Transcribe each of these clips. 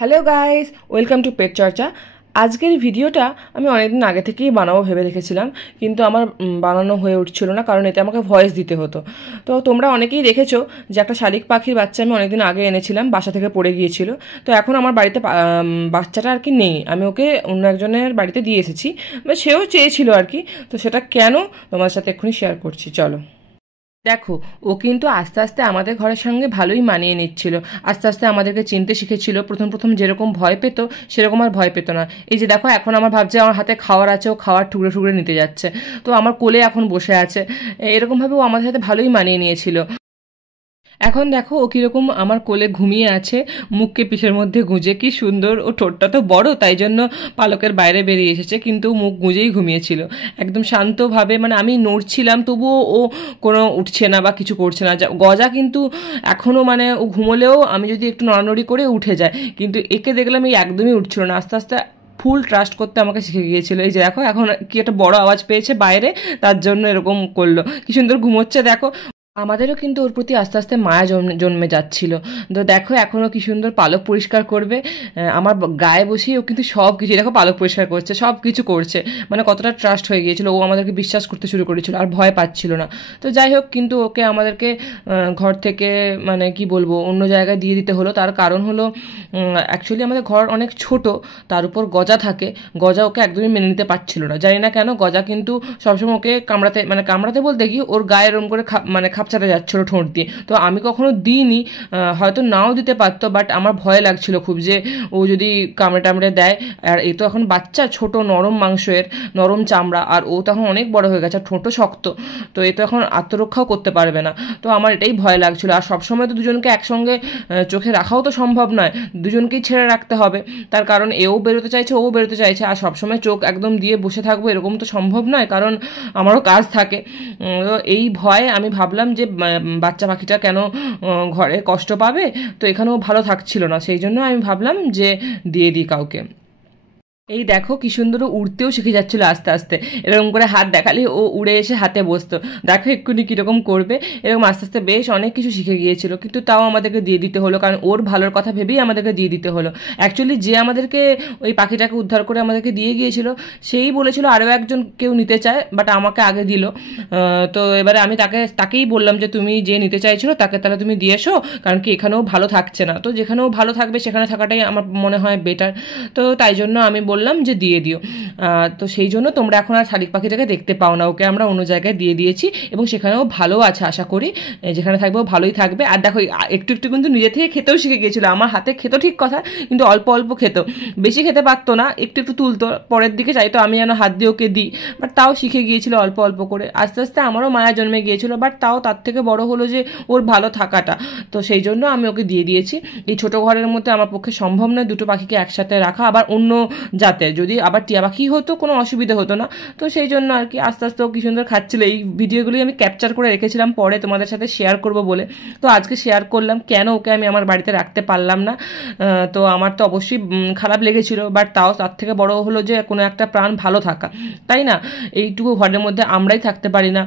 Hello guys, welcome to পেট চর্চা। আজকের ভিডিওটা আমি অনেকদিন আগে থেকেই বানাবো ভেবে রেখেছিলাম, কিন্তু আমার বানানো হয়ে উঠছিল না, কারণ এতে আমাকে ভয়েস দিতে হতো। তো তোমরা অনেকেই দেখেছো যে একটা শালিক পাখির বাচ্চা আমি অনেকদিন আগে এনেছিলাম, বাসা থেকে পড়ে গিয়েছিল। তো এখন আমার বাড়িতে বাচ্চাটা আর কি নেই, আমি ওকে অন্য একজনের বাড়িতে দিয়ে এসেছি, বা সেও চেয়েছিল আর কি। তো সেটা কেন তোমার সাথে এক্ষুনি শেয়ার করছি, চলো। দেখো, ও কিন্তু আস্তে আস্তে আমাদের ঘরের সঙ্গে ভালোই মানিয়ে নিচ্ছিল, আস্তে আস্তে আমাদেরকে চিনতে শিখেছিল। প্রথম প্রথম যেরকম ভয় পেত সেরকম আর ভয় পেত না। এই যে দেখো, এখন আমার ভাবছে আমার হাতে খাওয়ার আছে, ও খাওয়ার টুকরে টুকরে নিতে যাচ্ছে, তো আমার কোলে এখন বসে আছে। এরকমভাবে ও আমাদের সাথে ভালোই মানিয়ে নিয়েছিল। এখন দেখো ও কীরকম আমার কোলে ঘুমিয়ে আছে, মুখকে পিঠের মধ্যে গুঁজে। কি সুন্দর! ও ঠোঁটটা তো বড়, তাই জন্য পালকের বাইরে বেরিয়ে এসেছে, কিন্তু মুখ গুঁজেই ঘুমিয়েছিল একদম শান্তভাবে। মানে আমি নড়ছিলাম তবুও ও কোনো উঠছে না বা কিছু করছে না। গজা কিন্তু এখনও মানে ও ঘুমোলেও আমি যদি একটু নড়ানড়ি করে উঠে যায়, কিন্তু একে দেখলাম এই একদমই উঠছিল না। আস্তে আস্তে ফুল ট্রাস্ট করতে আমাকে শিখে গিয়েছিল। এই যে দেখো, এখন কি একটা বড় আওয়াজ পেয়েছে বাইরে, তার জন্য এরকম করলো। কি সুন্দর ঘুমোচ্ছে দেখো। আমাদেরও কিন্তু ওর প্রতি আস্তে আস্তে মায়া জন্মে যাচ্ছিল। তো দেখো এখনও কি সুন্দর পালক পরিষ্কার করবে, আমার গায়ে বসেই ও কিন্তু সব কিছু, দেখো পালক পরিষ্কার করছে, সব কিছু করছে। মানে কতটা ট্রাস্ট হয়ে গিয়েছিল, ও আমাদেরকে বিশ্বাস করতে শুরু করেছিল, আর ভয় পাচ্ছিল না। তো যাই হোক, কিন্তু ওকে আমাদেরকে ঘর থেকে মানে কি বলবো অন্য জায়গায় দিয়ে দিতে হলো। তার কারণ হলো অ্যাকচুয়ালি আমাদের ঘর অনেক ছোট, তার উপর গজা থাকে। গজা ওকে একদমই মেনে নিতে পারছিল না, জানি না কেন। গজা কিন্তু সবসময় ওকে কামড়াতে বলতে কি ওর গায়ে এরম করে খাপচাতে যাচ্ছিলো ঠোঁট দিয়ে। তো আমি কখনো দিইনি, হয়তো নাও দিতে পারতো, বাট আমার ভয় লাগছিল খুব যে ও যদি কামড়ে টামড়ে দেয়। আর এ তো এখন বাচ্চা, ছোট, নরম মাংসের, নরম চামড়া, আর ও তখন অনেক বড় হয়ে গেছে, আর ঠোঁটও শক্ত। তো এ তো এখন আত্মরক্ষাও করতে পারবে না। তো আমার এটাই ভয় লাগছিল। আর সবসময় তো দুজনকে একসঙ্গে চোখে রাখাও তো সম্ভব নয়, দুজনকেই ছেড়ে রাখতে হবে। তার কারণ এও বেরোতে চাইছে, ও বেরোতে চাইছে, আর সবসময় চোখ একদম দিয়ে বসে থাকবো এরকম তো সম্ভব নয়, কারণ আমারও কাজ থাকে। তো এই ভয়ে আমি ভাবলাম যে বাচ্চা পাখিটা কেন ঘরে কষ্ট পাবে, তো এখানেও ভালো থাকছিল না, সেই জন্য আমি ভাবলাম যে দিয়ে দিই কাউকে। এই দেখো কি সুন্দর উড়তেও শিখে যাচ্ছিলো আস্তে আস্তে, এরকম করে হাত দেখালে ও উড়ে এসে হাতে বসতো। দেখো এক্ষুনি কীরকম করবে, এরকম আস্তে আস্তে বেশ অনেক কিছু শিখে গিয়েছিল, কিন্তু তাও আমাদেরকে দিয়ে দিতে হলো, কারণ ওর ভালোর কথা ভেবেই আমাদেরকে দিয়ে দিতে হলো। অ্যাকচুয়ালি যে আমাদেরকে ওই পাখিটাকে উদ্ধার করে আমাদেরকে দিয়ে গিয়েছিল, সেই বলেছিল আরও একজন কেউ নিতে চায়, বাট আমাকে আগে দিল। তো এবারে আমি তাকেই বললাম যে তুমি যে নিতে চাইছিলো তাকে তাহলে তুমি দিয়ে এসো, কারণ কি এখানেও ভালো থাকছে না। তো যেখানেও ভালো থাকবে সেখানে থাকাটাই আমার মনে হয় বেটার। তো তাই জন্য আমি বললাম যে দিয়ে দিও। তো সেই জন্য তোমরা এখন আর শালিক পাখিটাকে দেখতে পাও না, ওকে আমরা অন্য জায়গায় দিয়ে দিয়েছি, এবং সেখানেও ভালো আছে আশা করি। যেখানে থাকবে ভালোই থাকবে। আর দেখো একটু একটু কিন্তু নিজে থেকে খেতেও শিখে গিয়েছিলো, আমার হাতে খেত ঠিক কথা, কিন্তু অল্প অল্প খেত, বেশি খেতে পারতো না, একটু একটু তুলতো, পরের দিকে চাইতো আমি যেন হাত দিয়ে ওকে দিই, বাট তাও শিখে গিয়েছিল অল্প অল্প করে। আস্তে আস্তে আমারও মায়া জন্মে গিয়েছিল, বাট তাও তার থেকে বড় হলো যে ওর ভালো থাকাটা। তো সেই জন্য আমি ওকে দিয়ে দিয়েছি। এই ছোটো ঘরের মধ্যে আমার পক্ষে সম্ভব নয় দুটো পাখিকে একসাথে রাখা, আবার অন্য জাতের, যদি আবার টিয়া পাখি হতো কোনো অসুবিধা হতো না। তো সেই জন্য আর কি আস্তে আস্তে ও কি সুন্দর খাচ্ছিল। এই ভিডিওগুলি আমি ক্যাপচার করে রেখেছিলাম পরে তোমাদের সাথে শেয়ার করব বলে, তো আজকে শেয়ার করলাম কেন ওকে আমি আমার বাড়িতে রাখতে পারলাম না। তো আমার তো অবশ্যই খারাপ লেগেছিল, বাট তাও তার থেকে বড় হলো যে কোনো একটা প্রাণ ভালো থাকা, তাই না? এইটুকু ঘরের মধ্যে আমরাই থাকতে পারি না,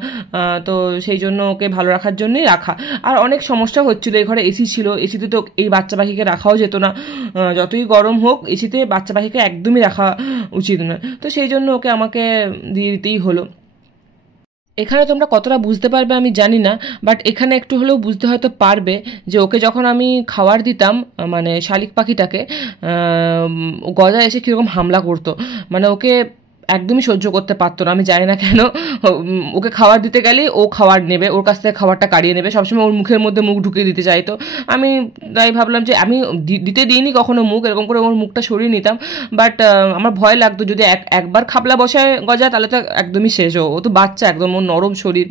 তো সেই জন্য ওকে ভালো রাখার জন্যই রাখা। আর অনেক সমস্যা হচ্ছিলো, এই ঘরে এসি ছিল, এসিতে তো এই বাচ্চা পাখিকে রাখাও যেত না, যতই গরম হোক এসিতে বাচ্চা পাখিকে একদমই রাখা উচিত নয়। তো সেই জন্য ওকে আমাকে দিয়ে দিতেই হলো। এখানে তোমরা কতটা বুঝতে পারবে আমি জানি না, বাট এখানে একটু হলেও বুঝতে হয়তো পারবে যে ওকে যখন আমি খাবার দিতাম, মানে শালিক পাখিটাকে, গজা এসে কীরকম হামলা করতো। মানে ওকে একদমই সহ্য করতে পারতো না, আমি জানি না কেন। ওকে খাবার দিতে গেলে ও খাবার নেবে, ওর কাছ থেকে খাবারটা কাড়িয়ে নেবে, সবসময় ওর মুখের মধ্যে মুখ ঢুকিয়ে দিতে চাইতো। আমি তাই ভাবলাম যে আমি দিতে দিইনি কখনো মুখ, এরকম করে ওর মুখটা সরিয়ে নিতাম, বাট আমার ভয় লাগতো যদি একবার খাবলা বসায় গজা তাহলে তো একদমই শেষ। ও তো বাচ্চা একদম, ওর নরম শরীর।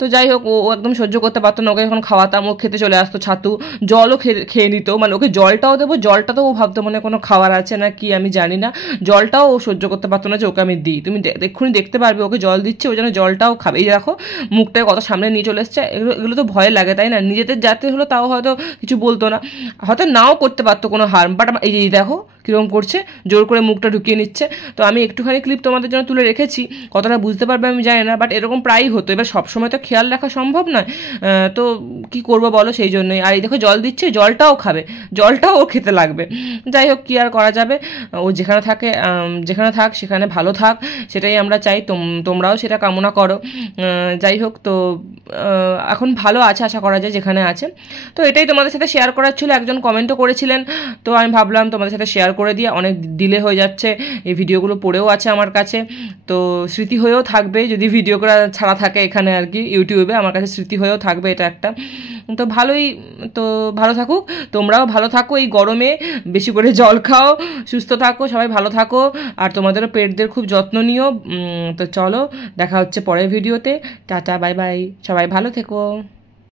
তো যাই হোক, ও একদম সহ্য করতে পারতো না। ওকে যখন খাওয়াতাম ও খেতে চলে আসতো ছাতু, জলও খেয়ে নিত। মানে ওকে জলটাও দেবো, জলটা তো ও ভাবতো মানে কোনো খাবার আছে না কি আমি জানি না, জলটাও ও সহ্য করতে পারতো না যে ওকে আমি দিই। তুমি এক্ষুনি দেখতে পারবে ওকে জল দিচ্ছে, ও যেন জলটাও খাবে। এই দেখো মুখটাকে কত সামনে নিয়ে চলে এসছে। এগুলো তো ভয় লাগে, তাই না? নিজেদের জাতে হলো তাও হয়তো কিছু বলতো না, হয়তো নাও করতে পারতো কোনো হার্ম, বাট এই যে দেখো কীরকম করছে, জোর করে মুখটা ঢুকিয়ে নিচ্ছে। তো আমি একটুখানি ক্লিপ তোমাদের জন্য তুলে রেখেছি, কতটা বুঝতে পারবে আমি জানি না, বাট এরকম প্রায়ই হতো। এবার সবসময় তো খেয়াল রাখা সম্ভব নয়, তো কি করব বলো, সেই জন্যই। আর এই দেখো জল দিচ্ছে, জলটাও খাবে, জলটাও ও খেতে লাগবে। যাই হোক, কি আর করা যাবে, ও যেখানে থাকে, যেখানে থাক সেখানে ভালো থাক, সেটাই আমরা চাই, তোমরাও সেটা কামনা করো। যাই হোক, তো এখন ভালো আছে আশা করা যায় যেখানে আছে। তো এটাই তোমাদের সাথে শেয়ার করার ছিল। একজন কমেন্টও করেছিলেন, তো আমি ভাবলাম তোমাদের সাথে শেয়ার করে দিয়ে, অনেক ডিলে হয়ে যাচ্ছে, এই ভিডিওগুলো পড়েও আছে আমার কাছে, তো স্মৃতি হয়েও থাকবে যদি ভিডিওগুলো ছাড়া থাকে এখানে আর কি ইউটিউবে, আমার কাছে স্মৃতি হয়েও থাকবে এটা একটা। তো ভালোই, তো ভালো থাকুক, তোমরাও ভালো থাকো এই গরমে, বেশি করে জল খাও, সুস্থ থাকো, সবাই ভালো থাকো, আর তোমাদেরও পেটদের খুব যত্ন নিও। তো চলো, দেখা হচ্ছে পরের ভিডিওতে। টাটা, বাই বাই, সবাই ভালো থেকো।